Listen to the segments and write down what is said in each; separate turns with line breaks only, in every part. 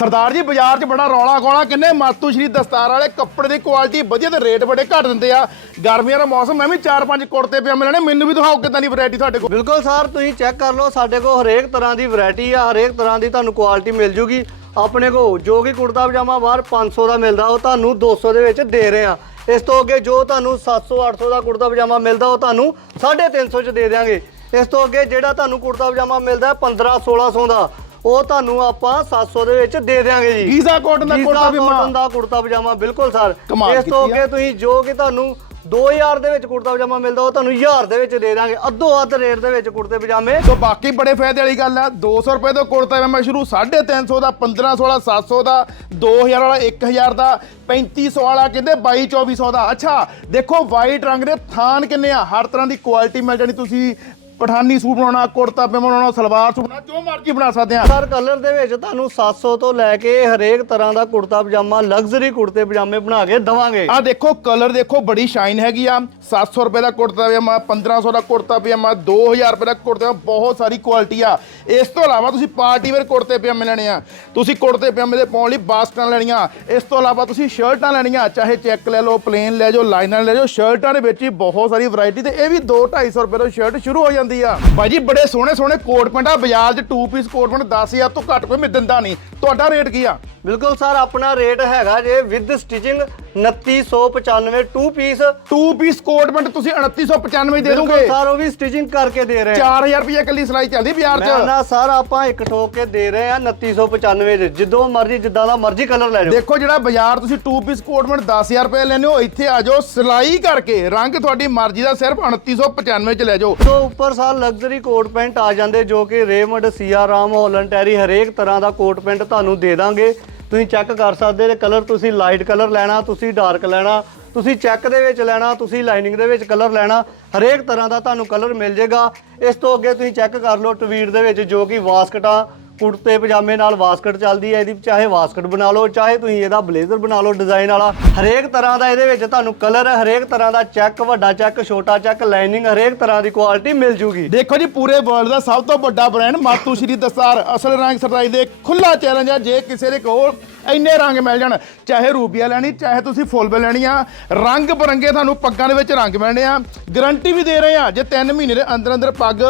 ਸਰਦਾਰ ਜੀ, ਬਾਜ਼ਾਰ 'ਚ ਬੜਾ ਰੌਲਾ ਗੋਲਾ ਕਿੰਨੇ ਮਾਤੂ ਸ਼੍ਰੀ ਦਸਤਾਰ ਵਾਲੇ ਕੱਪੜੇ ਦੀ ਕੁਆਲਿਟੀ ਵਧੀਆ ਤੇ ਰੇਟ ਬੜੇ ਘੱਟ ਦਿੰਦੇ ਆ। ਗਰਮੀਆਂ ਦਾ ਮੌਸਮ, ਮੈਂ ਵੀ 4-5 ਕੁੜਤੇ ਪਜਾਮੇ ਮਿਲਣੇ ਮੈਨੂੰ ਵੀ ਦਿਖਾਓ ਕਿਦਾਂ ਦੀ ਵੈਰਾਈਟੀ ਤੁਹਾਡੇ ਕੋਲ।
ਬਿਲਕੁਲ ਸਰ ਤੁਸੀਂ ਚੈੱਕ ਕਰ ਲਓ, ਸਾਡੇ ਕੋਲ ਹਰੇਕ ਤਰ੍ਹਾਂ ਦੀ ਵੈਰਾਈਟੀ ਆ, ਹਰੇਕ ਤਰ੍ਹਾਂ ਦੀ ਤੁਹਾਨੂੰ ਕੁਆਲਿਟੀ ਮਿਲ ਜੂਗੀ। ਆਪਣੇ ਕੋਲ ਜੋ ਕਿ ਕੁੜਤਾ ਪਜਾਮਾ ਬਾਹਰ 500 ਦਾ ਮਿਲਦਾ, ਉਹ ਤੁਹਾਨੂੰ 200 ਦੇ ਵਿੱਚ ਦੇ ਰਹੇ ਆ। ਇਸ ਤੋਂ ਅੱਗੇ ਜੋ ਤੁਹਾਨੂੰ 700 800 ਦਾ ਕੁੜਤਾ ਪਜਾਮਾ ਮਿਲਦਾ, ਉਹ ਤੁਹਾਨੂੰ 350 ਚ ਦੇ ਦਿਆਂਗੇ। ਇਸ ਤੋਂ ਅੱਗੇ ਜਿਹੜਾ ਤੁਹਾਨੂੰ ਕੁੜਤਾ ਪਜਾਮਾ ਮਿਲਦਾ 15 1600 ਦਾ। ਉਹ ਤੁਹਾਨੂੰ ਆਪਾਂ 700 ਦੇ ਵਿੱਚ ਦੇ ਦਿਆਂਗੇ ਜੀ।
ਗੀਜ਼ਾ ਕਾਟਨ ਦਾ ਕੁੜਤਾ ਪਜਾਮਾ।
ਦਾ ਕੁੜਤਾ ਪਜਾਮਾ ਬਿਲਕੁਲ ਸਰ। ਇਸ ਤੋਂ। ਅੱਗੇ ਤੁਸੀਂ ਜੋ ਕਿ ਤੁਹਾਨੂੰ 2000 ਦੇ ਵਿੱਚ ਕੁੜਤਾ ਪਜਾਮਾ ਮਿਲਦਾ ਉਹ ਤੁਹਾਨੂੰ 1000 ਦੇ ਵਿੱਚ ਦੇ ਦਾਂਗੇ ਅੱਧੋ ਅੱਧ ਰੇਟ ਦੇ ਵਿੱਚ ਕੁੜਤੇ ਪਜਾਮੇ।
ਸੋ ਬਾਕੀ ਬੜੇ ਫਾਇਦੇ ਵਾਲੀ ਗੱਲ ਆ 200 ਰੁਪਏ ਤੋਂ ਕੁੜਤਾ ਪਜਾਮਾ ਸ਼ੁਰੂ 350 ਦਾ 1500 ਵਾਲਾ 700 ਦਾ 2000 ਵਾਲਾ 1000 ਦਾ 3500 ਵਾਲਾ ਕਹਿੰਦੇ 22 2400 ਦਾ। ਅੱਛਾ ਦੇਖੋ ਵਾਈਟ ਰੰਗ ਦੇ ਥਾਨ ਕਿੰਨੇ ਆ? ਹਰ ਤਰ੍ਹਾਂ ਦੀ ਕੁਆਲਿਟੀ ਮਿਲ ਜਾਣੀ ਤੁਸੀਂ ਪਠਾਨੀ ਸੂਟ ਬਣਾਉਣਾ ਕੁੜਤਾ ਬਣਾਉਣਾ ਸਲਵਾਰ ਸੂਟ ਬਣਾਉਣਾ ਜੋ ਮਰਜ਼ੀ ਬਣਾ ਸਕਦੇ ਆ
ਸਰ ਕਲਰ ਦੇ ਵਿੱਚ ਤੁਹਾਨੂੰ 700 ਤੋਂ ਲੈ ਕੇ ਹਰੇਕ ਤਰ੍ਹਾਂ ਦਾ ਕੁੜਤਾ ਪਜਾਮਾ ਲਗਜ਼ਰੀ ਕੁੜਤੇ ਪਜਾਮੇ ਬਣਾ ਕੇ ਦਵਾਂਗੇ।
ਆ ਦੇਖੋ ਕਲਰ ਦੇਖੋ ਬੜੀ ਸ਼ਾਈਨ ਹੈਗੀ ਆ। 700 ਰੁਪਏ ਦਾ ਕੁੜਤਾ ਪਜਾਮਾ 1500 ਦਾ ਕੁੜਤਾ ਪਜਾਮਾ 2000 ਰੁਪਏ ਦਾ ਕੁੜਤਾ ਬਹੁਤ ਸਾਰੀ ਕੁਆਲਿਟੀ ਆ। ਇਸ ਤੋਂ ਇਲਾਵਾ ਤੁਸੀਂ ਪਾਰਟੀ ਵੇਅਰ ਕੁੜਤੇ ਪਜਾਮੇ ਲੈਣੇ ਆ। ਤੁਸੀਂ ਕੁੜਤੇ ਪਜਾਮੇ ਦੇ ਪਾਉਣ ਲਈ ਬਾਸਕਟਾਂ ਲੈਣੀਆਂ। ਇਸ ਤੋਂ ਇਲਾਵਾ ਤੁਸੀਂ ਸ਼ਰਟਾਂ ਲੈਣੀਆਂ ਚਾਹੇ ਚੈੱਕ ਲੈ ਲਓ ਪਲੇਨ ਲੈ ਜਾਓ ਲਾਈਨਰ ਲੈ ਜਾਓ ਸ਼ਰਟਾਂ ਦੇ ਵਿੱਚ ਹੀ ਬਹੁਤ ਸਾਰੀ ਵੈਰਾਈਟੀ ਤੇ ਇਹ ਵੀ 2 250 ਰੁਪਏ ਤੋਂ ਸ਼ਰਟ ਸ਼ੁਰੂ ਹੋ ਜਾਂਦੀ ਆ। ਬਾਈ ਬੜੇ ਸੋਹਣੇ ਸੋਹਣੇ ਕੋਟ ਪੈਂਟ ਆ, ਬਾਜ਼ਾਰ 'ਚ 2 ਪੀਸ ਕੋਟ ਪੈਂਟ 10000 ਤੋਂ ਘੱਟ ਕੋਈ ਮੈਂ ਦਿੰਦਾ ਨਹੀਂ। ਤੁਹਾਡਾ ਰੇਟ ਕੀ ਆ?
ਬਿਲਕੁਲ ਸਰ, ਆਪਣਾ ਰੇਟ ਹੈਗਾ ਜੇ with stitching 2995 2 piece
2 piece coat pant ਤੁਸੀਂ 2995 ਦੇ ਦੋਗੇ।
ਸਰ ਉਹ ਵੀ ਸਟਿਚਿੰਗ ਕਰਕੇ ਦੇ ਰਹੇ ਆ
4000 ਰੁਪਏ ਇਕੱਲੀ ਸਿਲਾਈ ਚੱਲਦੀ ਬਾਜ਼ਾਰ 'ਚ
ਮੈਂ ਨਾ ਸਰ ਆਪਾਂ ਇੱਕ ਠੋਕ ਕੇ ਦੇ ਰਹੇ ਆ 2995 ਦੇ। ਜਿੱਦੋਂ ਮਰਜ਼ੀ ਜਿੱਦਾਂ ਦਾ ਮਰਜ਼ੀ ਕਲਰ ਲੈ ਜਾਓ
ਦੇਖੋ ਜਿਹੜਾ ਬਾਜ਼ਾਰ ਤੁਸੀਂ 2 ਪੀਸ ਕੋਟਮੈਂਟ 10000 ਰੁਪਏ ਲੈਨੇ ਹੋ ਇੱਥੇ ਆ ਜਾਓ ਸਿਲਾਈ ਕਰਕੇ ਰੰਗ ਤੁਹਾਡੀ ਮਰਜ਼ੀ ਦਾ ਸਿਰਫ 2995 ਚ ਲੈ ਜਾਓ।
ਤੋਂ ਉੱਪਰ ਸਾਰ ਲਗਜ਼ਰੀ ਕੋਟ ਪੈਂਟ ਆ ਜਾਂਦੇ ਜੋ ਕਿ ਰੇਮੰਡ ਸੀਆ ਰਾਮ ਹੋਲਨ ਟੈਰੀ ਹਰੇਕ ਤਰ੍ਹਾਂ ਦਾ ਕੋਟ ਪੈਂਟ ਤੁਹਾਨੂੰ ਦੇ ਦਾਂਗੇ। ਤੁਸੀਂ ਚੈੱਕ ਕਰ ਸਕਦੇ ਜੇ ਕਲਰ ਤੁਸੀਂ ਲਾਈਟ ਕਲਰ ਲੈਣਾ, ਤੁਸੀਂ ਡਾਰਕ ਲੈਣਾ, ਤੁਸੀਂ ਚੈੱਕ ਦੇ ਵਿੱਚ ਲੈਣਾ, ਤੁਸੀਂ ਲਾਈਨਿੰਗ ਦੇ ਵਿੱਚ ਕਲਰ ਲੈਣਾ, ਹਰੇਕ ਤਰ੍ਹਾਂ ਦਾ ਤੁਹਾਨੂੰ ਕਲਰ ਮਿਲ ਜਾਏਗਾ ਇਸ ਤੋਂ ਅੱਗੇ ਤੁਸੀਂ ਚੈੱਕ ਕਰ ਲਓ ਟਵੀਟ ਦੇ ਵਿੱਚ ਜੋ ਕਿ ਵਾਸਕਟਾਂ ਕੁੜਤੇ ਪਜਾਮੇ ਨਾਲ ਵਾਸਕਟ ਚੱਲਦੀ ਹੈ, ਇਹਦੀ ਚਾਹੇ ਵਾਸਕਟ ਬਣਾ ਲਓ, ਚਾਹੇ ਤੁਸੀਂ ਇਹਦਾ ਬਲੇਜ਼ਰ ਬਣਾ ਲਓ ਡਿਜ਼ਾਈਨ ਵਾਲਾ। ਹਰੇਕ ਤਰ੍ਹਾਂ ਦਾ ਇਹਦੇ ਵਿੱਚ ਤੁਹਾਨੂੰ ਕਲਰ ਹਰੇਕ ਤਰ੍ਹਾਂ ਦਾ ਚੈੱਕ ਵੱਡਾ ਚੈੱਕ ਛੋਟਾ ਚੈੱਕ ਲਾਈਨਿੰਗ ਹਰੇਕ ਤਰ੍ਹਾਂ ਦੀ ਕੁਆਲਿਟੀ ਮਿਲ ਜੂਗੀ।
ਦੇਖੋ ਜੀ, ਪੂਰੇ ਵਰਲਡ ਦਾ ਸਭ ਤੋਂ ਵੱਡਾ ਬ੍ਰਾਂਡ ਮਾਤੂ ਸ਼੍ਰੀ ਦਸਤਾਰ ਅਸਲ ਰੰਗ ਸਰਦਾਈ ਦੇ ਖੁੱਲਾ ਚੈਲੰਜ ਆ। ਜੇ ਕਿਸੇ ਦੇ ਕੋਲ ਇੰਨੇ ਰੰਗ ਮਿਲ ਜਾਣ, ਚਾਹੇ ਰੂਬੀਆ ਲੈਣੀ, ਚਾਹੇ ਤੁਸੀਂ ਫੁੱਲਬੇ ਲੈਣੀ ਆ, ਰੰਗ ਬਰੰਗੇ ਤੁਹਾਨੂੰ ਪੱਗਾਂ ਦੇ ਵਿੱਚ ਰੰਗ ਮਿਲਣੇ ਆ। ਗਾਰੰਟੀ ਵੀ ਦੇ ਰਹੇ ਆ, ਜੇ 3 ਮਹੀਨੇ ਦੇ ਅੰਦਰ ਅੰਦਰ ਪੱਗ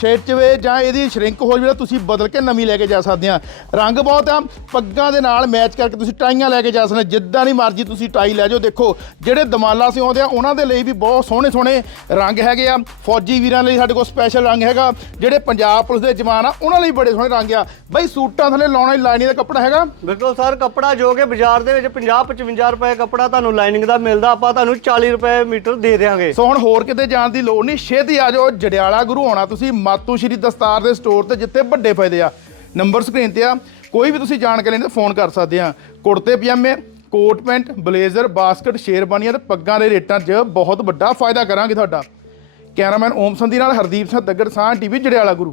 ਛੇੜ ਵੇ ਜਾਂ ਇਹਦੀ ਸ਼ਰਿੰਕ ਹੋ ਜਾਵੇ ਤੁਸੀਂ ਬਦਲ ਕੇ ਨਵੀਂ ਲੈ ਕੇ ਜਾ ਸਕਦੇ ਆ। ਰੰਗ ਬਹੁਤ ਆ, ਪੱਗਾਂ ਦੇ ਨਾਲ ਮੈਚ ਕਰਕੇ ਤੁਸੀਂ ਟਾਈਆਂ ਲੈ ਕੇ ਜਾ ਸਕਦੇ ਜਿੱਦਾਂ ਦੀ ਮਰਜ਼ੀ ਤੁਸੀਂ ਟਾਈ ਲੈ ਜਾਓ। ਦੇਖੋ, ਜਿਹੜੇ ਦਮਾਲਾ ਸਿਉਂਦੇ ਆ, ਉਹਨਾਂ ਦੇ ਲਈ ਵੀ ਬਹੁਤ ਸੋਹਣੇ ਸੋਹਣੇ ਰੰਗ ਹੈਗੇ ਆ। ਫੌਜੀ ਵੀਰਾਂ ਲਈ ਸਾਡੇ ਕੋਲ ਸਪੈਸ਼ਲ ਰੰਗ ਹੈਗਾ। ਜਿਹੜੇ ਪੰਜਾਬ ਪੁਲਿਸ ਦੇ ਜਵਾਨ ਆ, ਉਹਨਾਂ ਲਈ ਬੜੇ ਸੋਹਣੇ ਰੰਗ ਆ। ਬਈ ਸੂਟਾਂ ਥੱਲੇ ਲਾਉਣਾ ਹੀ ਲਾਈਨਿੰਗ ਦਾ ਕੱਪੜਾ ਹੈਗਾ।
ਬਿਲਕੁਲ ਸਰ ਕੱਪੜਾ ਜੋ ਕਿ ਬਾਜ਼ਾਰ ਦੇ ਵਿੱਚ 50 55 ਰੁਪਏ ਕੱਪੜਾ ਤੁਹਾਨੂੰ ਲਾਈਨਿੰਗ ਦਾ ਮਿਲਦਾ, ਆਪਾਂ ਤੁਹਾਨੂੰ 40 ਰੁਪਏ ਮੀਟਰ ਦੇ ਦੇਵਾਂਗੇ
ਸੋ ਹੁਣ ਹੋਰ ਕਿਤੇ ਜਾਣ ਦੀ ਲੋੜ ਨਹੀਂ, ਛੇਤੀ ਆ ਜਾਓ ਜੜਿਆਲਾ ਗੁਰੂ ਆਉਣਾ ਤੁਸੀਂ, ਮਾਤੂ ਸ਼੍ਰੀ ਦਸਤਾਰ ਦੇ ਸਟੋਰ ਤੇ, ਜਿੱਥੇ ਵੱਡੇ ਫਾਇਦੇ ਆ। ਨੰਬਰ ਸਕਰੀਨ ਤੇ ਆ, ਕੋਈ ਵੀ ਤੁਸੀਂ ਜਾਣਕਾਰੀ ਤਾਂ ਫੋਨ ਕਰ ਸਕਦੇ ਆ। ਕੁੜਤੇ, ਪਜਾਮੇ ਕੋਟ ਪੈਂਟ ਬਲੇਜ਼ਰ ਬਾਸਕਟ ਸ਼ੇਰਬਾਨੀਆਂ ਤੇ ਪੱਗਾਂ ਦੇ ਰੇਟਾਂ 'ਚ ਬਹੁਤ ਵੱਡਾ ਫਾਇਦਾ ਕਰਾਂਗੇ ਤੁਹਾਡਾ। ਕੈਮਰਾਮੈਨ ਓਮ ਸੰਧੀ ਨਾਲ, ਹਰਦੀਪ ਸਿੰਘ ਦੱਗੜ ਸਾਹ ਟੀਵੀ, ਜੜਿਆਲਾ ਗੁਰੂ।